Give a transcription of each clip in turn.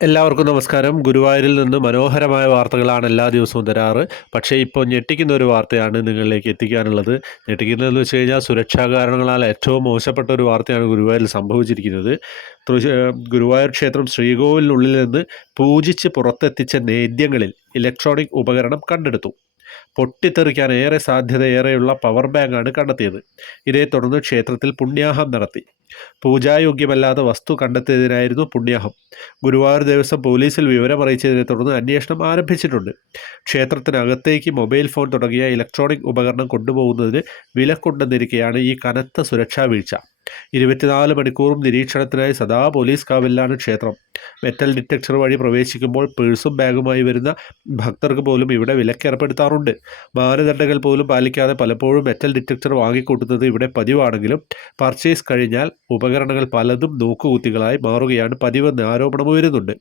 എല്ലാവർക്കും നമസ്കാരം. ഗുരുവായൂരിൽ നിന്ന് മനോഹരമായ വാർത്തകളാണ് എല്ലാ ദിവസവും തരാറ്. പക്ഷേ ഇപ്പോൾ ഞെട്ടിക്കുന്ന ഒരു വാർത്തയാണ് നിങ്ങളിലേക്ക് എത്തിക്കാനുള്ളത്. ഞെട്ടിക്കുന്നതെന്ന് വെച്ച് കഴിഞ്ഞാൽ സുരക്ഷാ കാരണങ്ങളാൽ ഏറ്റവും മോശപ്പെട്ട ഒരു വാർത്തയാണ് ഗുരുവായൂരിൽ സംഭവിച്ചിരിക്കുന്നത്. ഗുരുവായൂർ ക്ഷേത്രം ശ്രീകോവിലിനുള്ളിൽ നിന്ന് പൂജിച്ച് പുറത്തെത്തിച്ച നേദ്യങ്ങളിൽ ഇലക്ട്രോണിക് ഉപകരണം കണ്ടെടുത്തു. പൊട്ടിത്തെറിക്കാൻ ഏറെ സാധ്യതയേറെയുള്ള പവർ ബാങ്കാണ് കണ്ടെത്തിയത്. ഇതേ തുടർന്ന് ക്ഷേത്രത്തിൽ പുണ്യാഹം നടത്തി. പൂജായോഗ്യമല്ലാത്ത വസ്തു കണ്ടെത്തിയതിനായിരുന്നു പുണ്യാഹം. ഗുരുവായൂർ ദേവസ്വം പോലീസിൽ വിവരമറിയിച്ചതിനെ തുടർന്ന് അന്വേഷണം ആരംഭിച്ചിട്ടുണ്ട്. ക്ഷേത്രത്തിനകത്തേക്ക് മൊബൈൽ ഫോൺ തുടങ്ങിയ ഇലക്ട്രോണിക് ഉപകരണം കൊണ്ടുപോകുന്നതിന് വിലക്കുണ്ടെന്നിരിക്കെയാണ് ഈ കനത്ത സുരക്ഷാ വീഴ്ച. ഇരുപത്തിനാല് മണിക്കൂറും നിരീക്ഷണത്തിനായി സദാ പോലീസ് കാവലിലാണ് ക്ഷേത്രം. മെറ്റൽ ഡിറ്റക്ടർ വഴി പ്രവേശിക്കുമ്പോൾ പേഴ്സും ബാഗുമായി വരുന്ന ഭക്തർക്ക് പോലും ഇവിടെ വിലക്കേർപ്പെടുത്താറുണ്ട് മാനദണ്ഡങ്ങൾ പോലും പാലിക്കാതെ പലപ്പോഴും മെറ്റൽ ഡിറ്റക്ടർ വാങ്ങിക്കൂട്ടുന്നത് ഇവിടെ പതിവാണെങ്കിലും പർച്ചേസ് കഴിഞ്ഞാൽ ഉപകരണങ്ങൾ പലതും നോക്കുകുത്തികളായി മാറുകയാണ് പതിവെന്ന് ആരോപണം ഉയരുന്നുണ്ട്.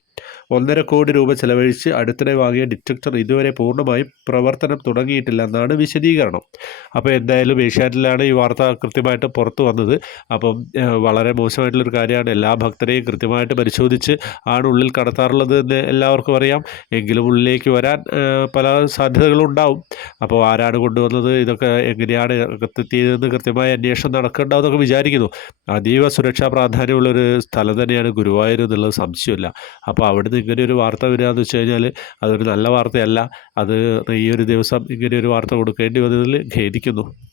ഒന്നര കോടി രൂപ ചെലവഴിച്ച് അടുത്തിടെ വാങ്ങിയ ഡിറ്റക്ടർ ഇതുവരെ പൂർണമായും പ്രവർത്തനം തുടങ്ങിയിട്ടില്ല എന്നാണ് വിശദീകരണം. അപ്പോൾ എന്തായാലും ഏഷ്യാനെറ്റിലാണ് ഈ വാർത്ത കൃത്യമായിട്ട് പുറത്തു വന്നത്. അപ്പം വളരെ മോശമായിട്ടുള്ളൊരു കാര്യമാണ്. എല്ലാ ഭക്തരെയും കൃത്യമായിട്ട് പരിശോധിച്ച് ആണ് ഉള്ളിൽ കടത്താറുള്ളത് എന്ന് എല്ലാവർക്കും അറിയാം. എങ്കിലും ഉള്ളിലേക്ക് വരാൻ പല സാധ്യതകളും ഉണ്ടാവും. അപ്പോൾ ആരാണ് കൊണ്ടുവന്നത്? ഇതൊക്കെ എങ്ങനെയാണ് എത്തിയതെന്ന് കൃത്യമായ അന്വേഷണം നടക്കേണ്ടതെന്നൊക്കെ വിചാരിക്കുന്നു. അതീവ സുരക്ഷാ പ്രാധാന്യമുള്ളൊരു സ്ഥലം തന്നെയാണ് ഗുരുവായൂർ എന്നുള്ളത് സംശയമില്ല. അപ്പോൾ അവിടുന്ന് ഇങ്ങനെ ഒരു വാർത്ത വരിക എന്ന് വെച്ച് കഴിഞ്ഞാൽ അതൊരു നല്ല വാർത്തയല്ല. അത് ഈ ഒരു ദിവസം ഇങ്ങനെ ഒരു വാർത്ത കൊടുക്കേണ്ടി വന്നതിൽ ഖേദിക്കുന്നു.